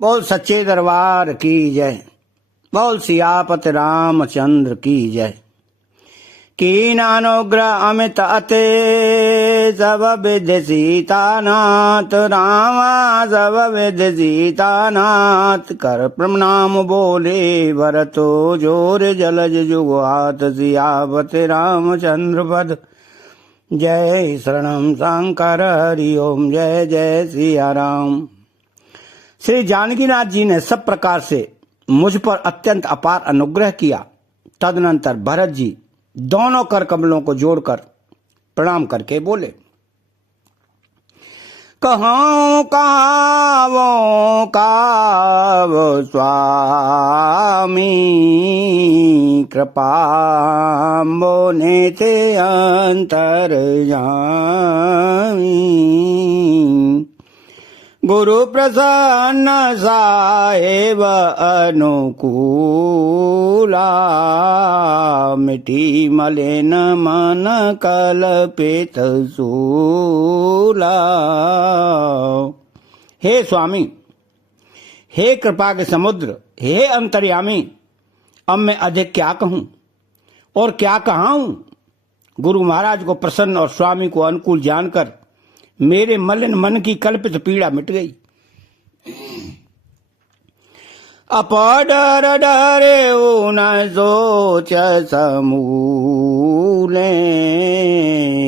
बोल सच्चे दरबार की जय। बोल सियापत रामचंद्र की जय। कीन अनुग्रह अमित अते सब विद्य सीतानाथ रामा सब विद्य सीतानाथ कर प्रणाम बोले भरतो जोर जलज जुगुआत सियापत रामचंद्र पद जय शरणम शंकर हरि ओम जय जय सिया राम। श्री जानकीनाथ जी ने सब प्रकार से मुझ पर अत्यंत अपार अनुग्रह किया। तदनंतर भरत जी दोनों कर कमलों को जोड़कर प्रणाम करके बोले, कहूं कावो काव स्वामी कृपा मोने ते अंतर जामी। गुरु प्रसन्न साहेब अनुकूला मिटी मलिन मन कल्पित सूला। हे स्वामी, हे कृपा के समुद्र, हे अंतर्यामी, अब मैं अधिक क्या कहूं और क्या कहाऊं। गुरु महाराज को प्रसन्न और स्वामी को अनुकूल जानकर मेरे मलिन मन की कल्पित पीड़ा मिट गई। अपडर डरे न सोच समूले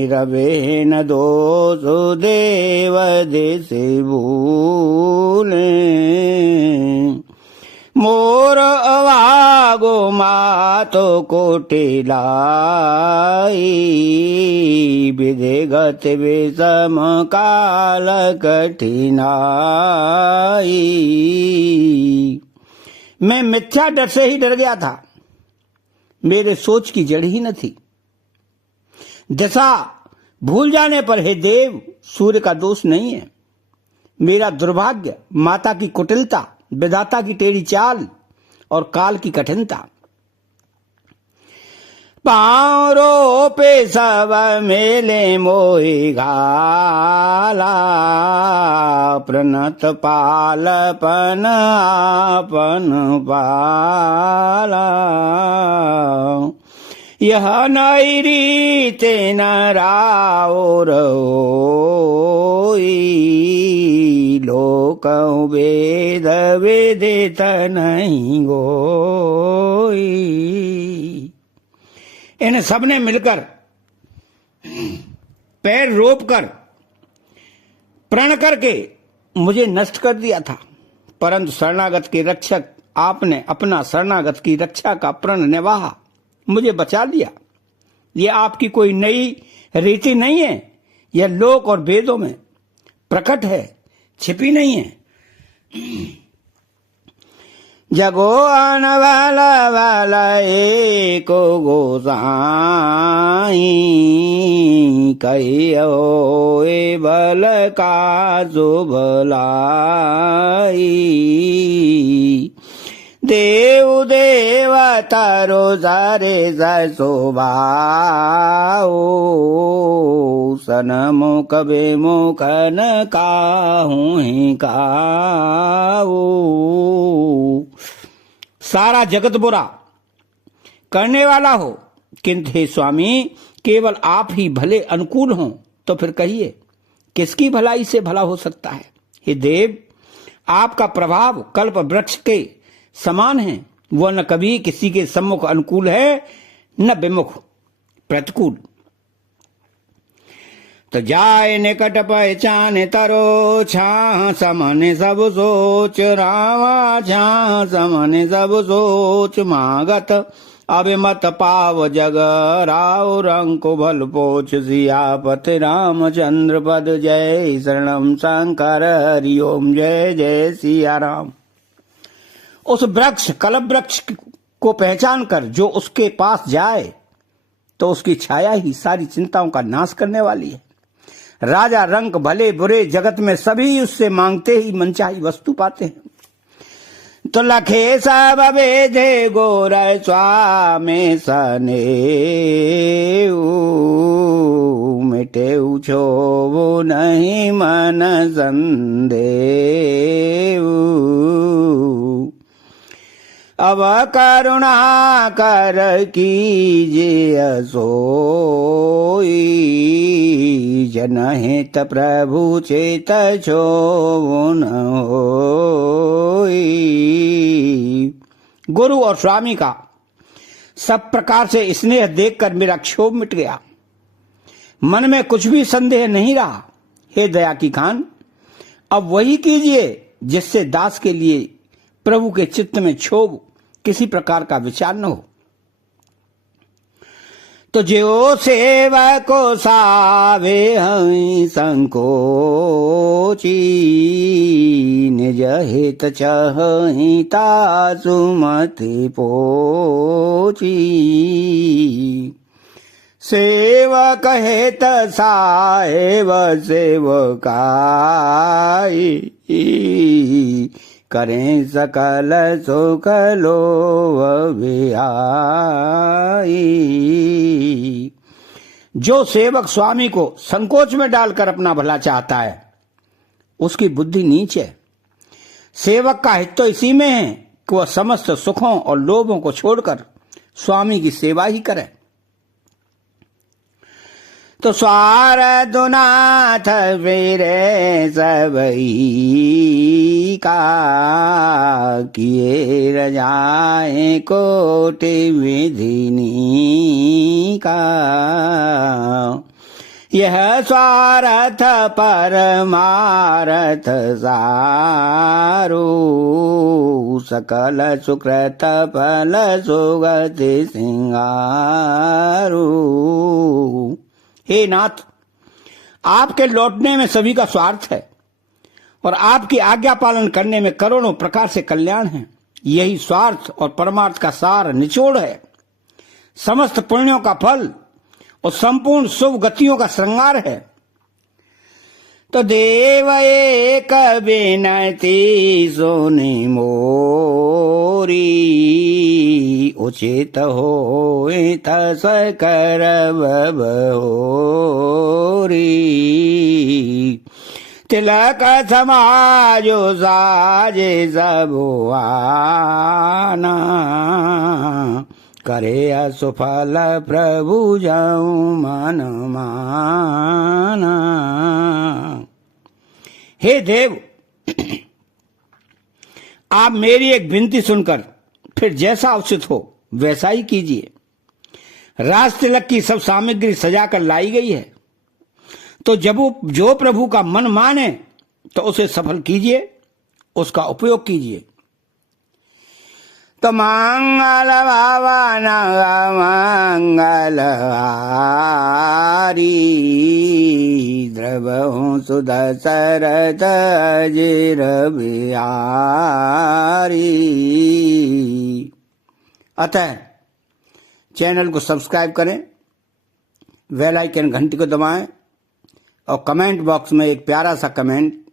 रवे न दोष देव देश भूले। मोर अवागो मातो कोटिलाई विधिगत विषम काल कठिनाई। मैं मिथ्या डर से ही डर गया था, मेरे सोच की जड़ ही न थी। दिशा भूल जाने पर हे देव सूर्य का दोष नहीं है। मेरा दुर्भाग्य माता की कुटिलता, विधाता की टेढ़ी चाल और काल की कठिनता। पाँव पे सब मेले मोहि घाला प्रणत पालपन आपन पाला। यह नई रीत न राउर होई लोक वेद वेदित नहीं गोई। इन सबने मिलकर पैर रोपकर प्रण करके मुझे नष्ट कर दिया था, परंतु शरणागत के रक्षक आपने अपना शरणागत की रक्षा का प्रण निभाया, मुझे बचा लिया। यह आपकी कोई नई रीति नहीं है, यह लोक और वेदों में प्रकट है, छिपी नहीं है। जगो आन वाला वाला एको गोसाई कहियो ए बल का भलाई। देव देवता रोजारे शोभाओ सनमुख बेमुख न काहू ही काऊ। सारा जगत बुरा करने वाला हो, किंतु हे स्वामी केवल आप ही भले अनुकूल हों तो फिर कहिए किसकी भलाई से भला हो सकता है। हे देव, आपका प्रभाव कल्प वृक्ष के समान है, वह न कभी किसी के सम्मुख अनुकूल है न विमुख प्रतिकूल। तो जाय निकट पहचान तरो छा समन सब सोच रावा छा समन सब सोच मागत अभिमत पाव जग राव रंको भल पोच सियापत रामचंद्र पद जय शरणम शंकर हरि ओम जय जय सिया राम। उस वृक्ष कल्प वृक्ष को पहचान कर जो उसके पास जाए तो उसकी छाया ही सारी चिंताओं का नाश करने वाली है। राजा रंक भले बुरे जगत में सभी उससे मांगते ही मनचाही वस्तु पाते हैं। तो लखे सब बेधे गोर स्वामी सने मिटे छो नहीं मन संदेव। अब करुणा कर कीजिए सोई, जनहित प्रभु चित छोड़ु न होई। गुरु और स्वामी का सब प्रकार से स्नेह देखकर मेरा क्षोभ मिट गया, मन में कुछ भी संदेह नहीं रहा। हे दया की खान, अब वही कीजिए जिससे दास के लिए प्रभु के चित्त में क्षोभ किसी प्रकार का विचार न हो। तो जो सेवको सावे हई संकोची, निज हित चहि तासु मति पोची। सेवक हित साहेब सेवकाई, करें सकल सुख लोभ विहाई। जो सेवक स्वामी को संकोच में डालकर अपना भला चाहता है, उसकी बुद्धि नीच है। सेवक का हित तो इसी में है कि वह समस्त सुखों और लोभों को छोड़कर स्वामी की सेवा ही करे। तो स्वारथनाथ फिरे सबई का, किए रजाए कोटि विधिनी का। यह स्वार्थ परमार्थ सारू, सकल सुकृत फल सुगति सिंगारू। हे नाथ, आपके लौटने में सभी का स्वार्थ है और आपकी आज्ञा पालन करने में करोड़ों प्रकार से कल्याण है। यही स्वार्थ और परमार्थ का सार निचोड़ है, समस्त पुण्यों का फल और संपूर्ण शुभ गतियों का श्रृंगार है। तो देव एक विनती सुनि मोरी, उचित होए तस करब बहोरी। तिलक समाजो साजे सबुआना, करे असुफल प्रभु जाऊं मन माना। हे देव, आप मेरी एक विनती सुनकर फिर जैसा उचित हो वैसा ही कीजिए। राज तिलक की सब सामग्री सजाकर लाई गई है, तो जब जो प्रभु का मन माने तो उसे सफल कीजिए, उसका उपयोग कीजिए। तो मंगल भवन मंगल हारी, द्रवहु सुदशरथ अजिर बिहारी। अतः चैनल को सब्सक्राइब करें, बेल आइकन घंटी को दबाएं और कमेंट बॉक्स में एक प्यारा सा कमेंट